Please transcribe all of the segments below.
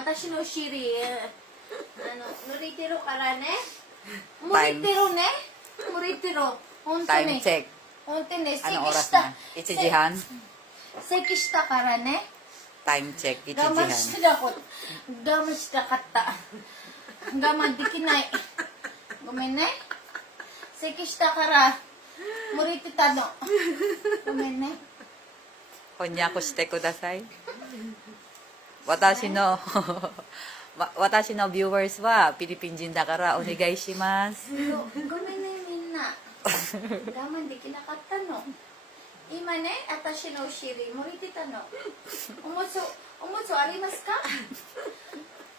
私の尻、塗りてるからね。塗りてるね。塗りてる。本当 Time に。 check. 本当に、 Anong 咳 oras した。 na? Ichijihan? 咳したからね。 Time check. 我慢 Ichijihan. してたこと。我慢したかった。我慢できない。ごめんね。咳したから、無理ってたの。ごめんね。Konyaku shite kudasai. Watashi no watashi no viewers wa Philippine jin dakara onegai shimasu. ごめんね、みんな。我慢できなかったの。今ね、私のお尻、無理ってたの。おむつありますか？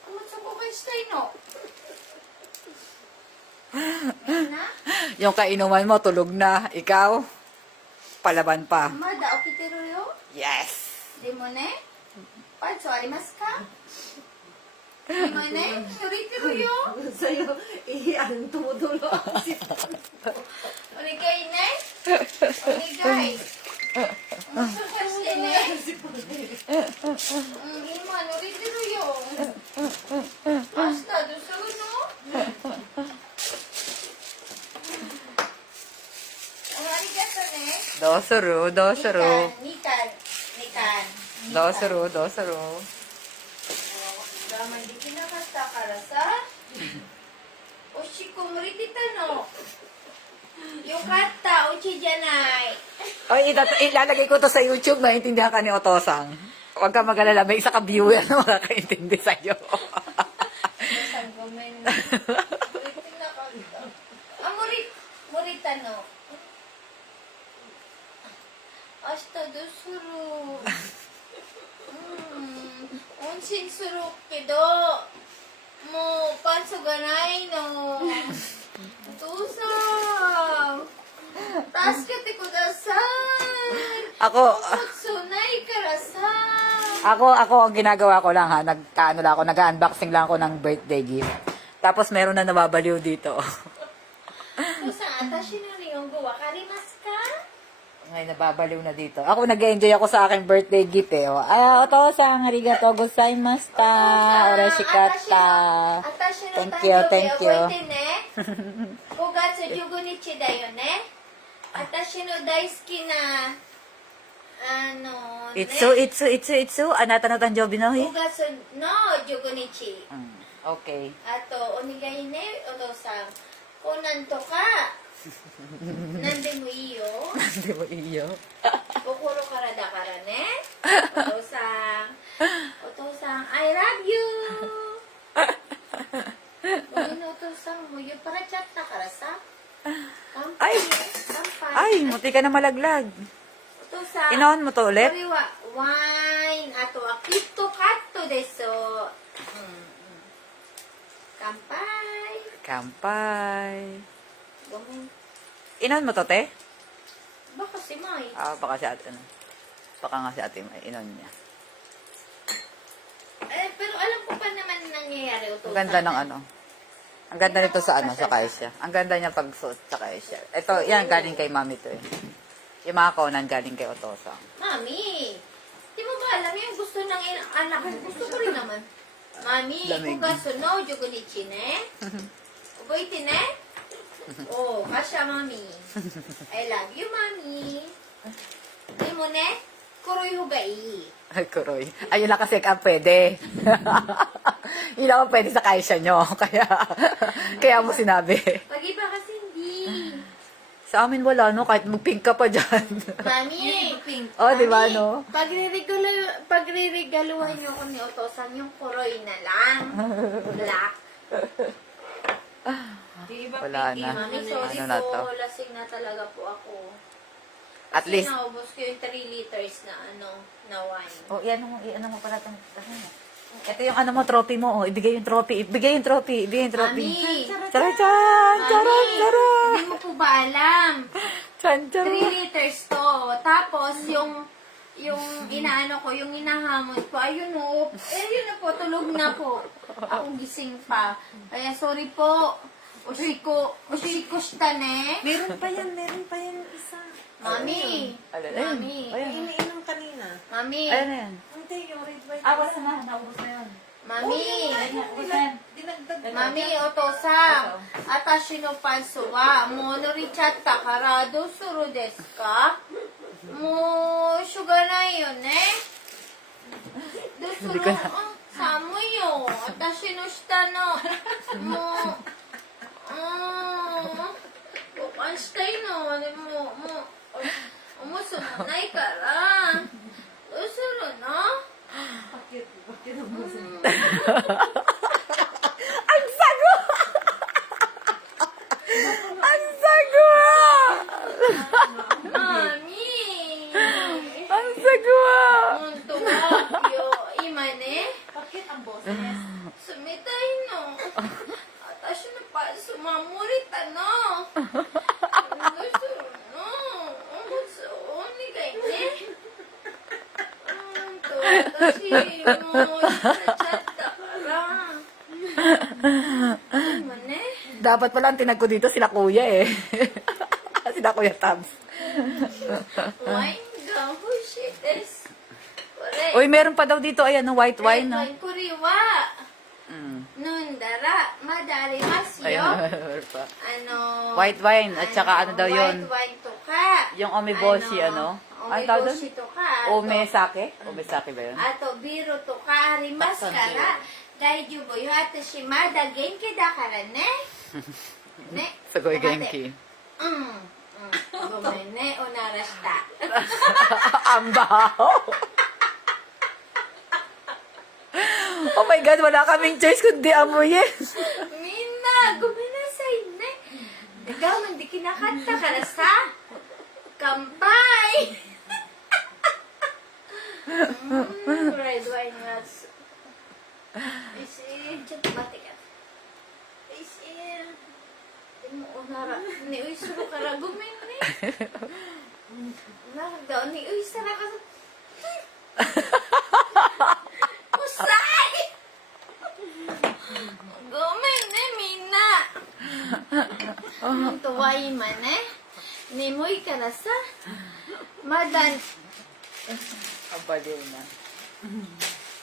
おむつ交換したいの。みんな、 Yung kainuman mo tulog na. Ikaw, palaban pa. まだ起きてるよ。 Yes! でもね、パンツありますか？今ね、濡れてるよ。 Sa'yo, iyan, tumutulong ako si お願いね。お願い。もう少ししてね。今濡れてるよ。明日どうするの？ありがとね。 Dosuru, dosuru. みかん。 Dosuru, dosuru. 我慢できなかったからさ。おしっこ漏れてたの。よかった、おうちじゃない。 Ay, ilalagay ko to sa YouTube. Maintindihan ka ni Otosang. Huwag ka mag-alala. May isa ka viewer na makakaintindi sa'yo. さんごめんね。漏れてなかった。あ、漏れたの。明日どうする？温泉するけど、もうパンツがないの。お父さん、助けてください。 Ako, おむつないからさ。 ako, ang ginagawa ko lang ha. Nag-unboxing lang ako ng birthday gift. Tapos meron na nababaliw dito. お父さん、私の日本語わかりますか？ Ngayon, nababaliw na dito. Ako, nag-enjoy ako sa aking birthday gift eh. Oh. Ay, Otosang, arigato gozaimashita. Oreshikatta. Thank you, thank you. 覚えてね。5月15日だよね。私の大好きな、Itsu. Anata no tanjobi no 5 hi? 月の15日。 Okay. あと、お願いね、お父さん。こうなんとか、なんでもいいよ。 Hindi mo iyo. 心からだからね。お父さん。お父さん、I love you! ごめんね、お父さん。もう酔っ払っちゃったからさ。乾杯。乾杯。 Ay, muti ka na malaglag. お父さん。 Inon mo to こ ulit? れはワイン、あとはキットカットです。乾杯。 Kampay. ごめん。 Inon mo to, te? バカ狭い。 Ah, baka si ate, ano? Baka nga si ate, inon niya. Pero alam ko pa naman nangyayari, o Ang ganda ng ano. Ang ganda nito sa ano, sa Kaisha. Ang ganda niya pagsuot sa Kaisha. Ito, yan, galing kay mami to eh. Yung mga kaunan galing kay Otosang. Mami, di mo ba alam yung gusto ng anak ko? Gusto ko rin naman. Mami, Lamig. 5月の15日ね。覚えてね。おう、感謝マミ。I love you, マミ。でもね、黒い方がいい。 Ay, kuroy. Ayun lang kasi ang pwede. Yun lang ang pwede sa Kaisha nyo. Kaya mo sinabi. Pag iba kasi hindi. Sa amin wala, no? Kahit mag-pink ka pa dyan. Mami, Oh, di ba, no? pagre-regaluhan niyo ko ni Otosan yung kuroy na lang. Black. Di ba Wala pinky? na. Mami, sorry Ano na to? po. Lasing na talaga po ako. At Kasi least, naubos ko yung 3 liters na na wine. oh, ano mo pala itong, ito yung ano mo, trophy mo, oh. Ibigay yung trophy. Ibigay yung trophy. Mami! Charan! Charan! Charan! Hindi mo po ba alam? Charan! 3 liters to. Tapos, yung inaano ko, yung inahamon ko, ayun o. Ayun na po, tulog na po. Akong gising pa. Kaya sorry po. Oshiko shita ne. Meron pa yan isa. Mami. Mami. Ayan. Iniinom kanina. Mami. Ayan na yan. Hindi, yung red wine. Ah, wala na. Naubos na yun. Mami. Dinagdag. Mami, oto-san. Atashi no paso wa monorichatta kara dosuru desu ka? Mo, sugar na yun eh. Dosuru, samoy yo. Atashi no shita no. Mo, bukan shita no. De mo, umuso moないから。dosuru no? Bakit ang muso? Ang sago! Ang sago! Mami. Ang sago! 本当は今ね、 Bakit ang boses? 冷たいの。私のパス守れたの。どうするの？おむつお願いね。私もう疲れちゃったから。今ね、 Dapat pala ang tinag ko dito sila kuya eh. Sila kuya Tabs. ワインが欲しいです。これ、 Uy, meron pa daw dito. Ayan, no, white wine. No? これは Mm. 飲んだらまだありますよ。 Ayan, meron pa. あの White wine. At saka ano daw yun? white wine とか、 Yung omeboshi, ano? Ano tawag doon? omeboshi とか、あと Ome sake? Ome sake ba yun? あとビールとかありますから大丈夫よ。私まだ元気だからね。ね。 Sagoy 待って genki. うん。ごめんね、おならした。Ang baho! Oh my God, wala kaming choice kundi amoyin. みんな、ごめんなさいね。我慢できなかったからさ。乾杯フライドワインのやつ。おいしい。ちょっと待ってから。おいしい。でもおなら、ね、おいしいからごめんね。なんか、ね、おいしさなかうさいごめんね、みんな。本当は今ね、眠いからさ、まだ、 Nabaliw na.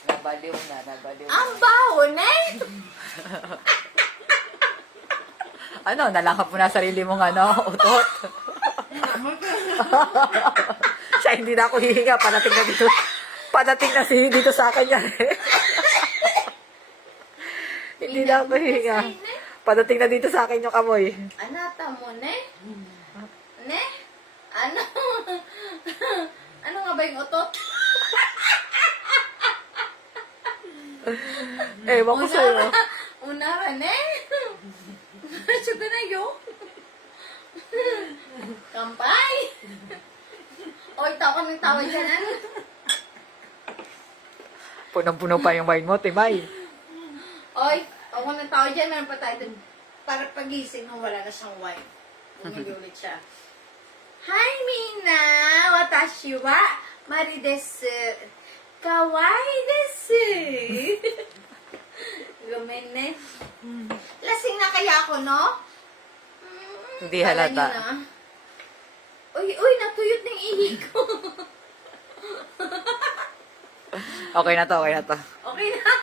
Nabaliw na, nabaliw na. ang baho ne? Ano, nalangkap mo na sarili mong ano, utot. Siya, hindi na ako hihinga. Padating na dito. Padating na dito sa akin yan eh. Hindi na ako hihinga. Padating na dito sa akin yung amoy. あなたもね、ね、ano nga ba yung utot? Ewan ko sa'yo. Unara ne? Sugar na yo. Kampay! Oy, tawa ng tawa dyan, ano? Punong-puno pa yung wine mo, Timay. Oy, ako ng tawa dyan, meron pa tayo dun. Para pagising nung wala na siyang wine. Bumili ulit siya. Hi, Mina! Watashi wa Mari desu. Kawaii desu. Gumen ne. Lasing na kaya ako, no? Hindi Kala halata. niyo na. Uy, natuyot ng ihi ko. Okay na to, okay na to. Okay na.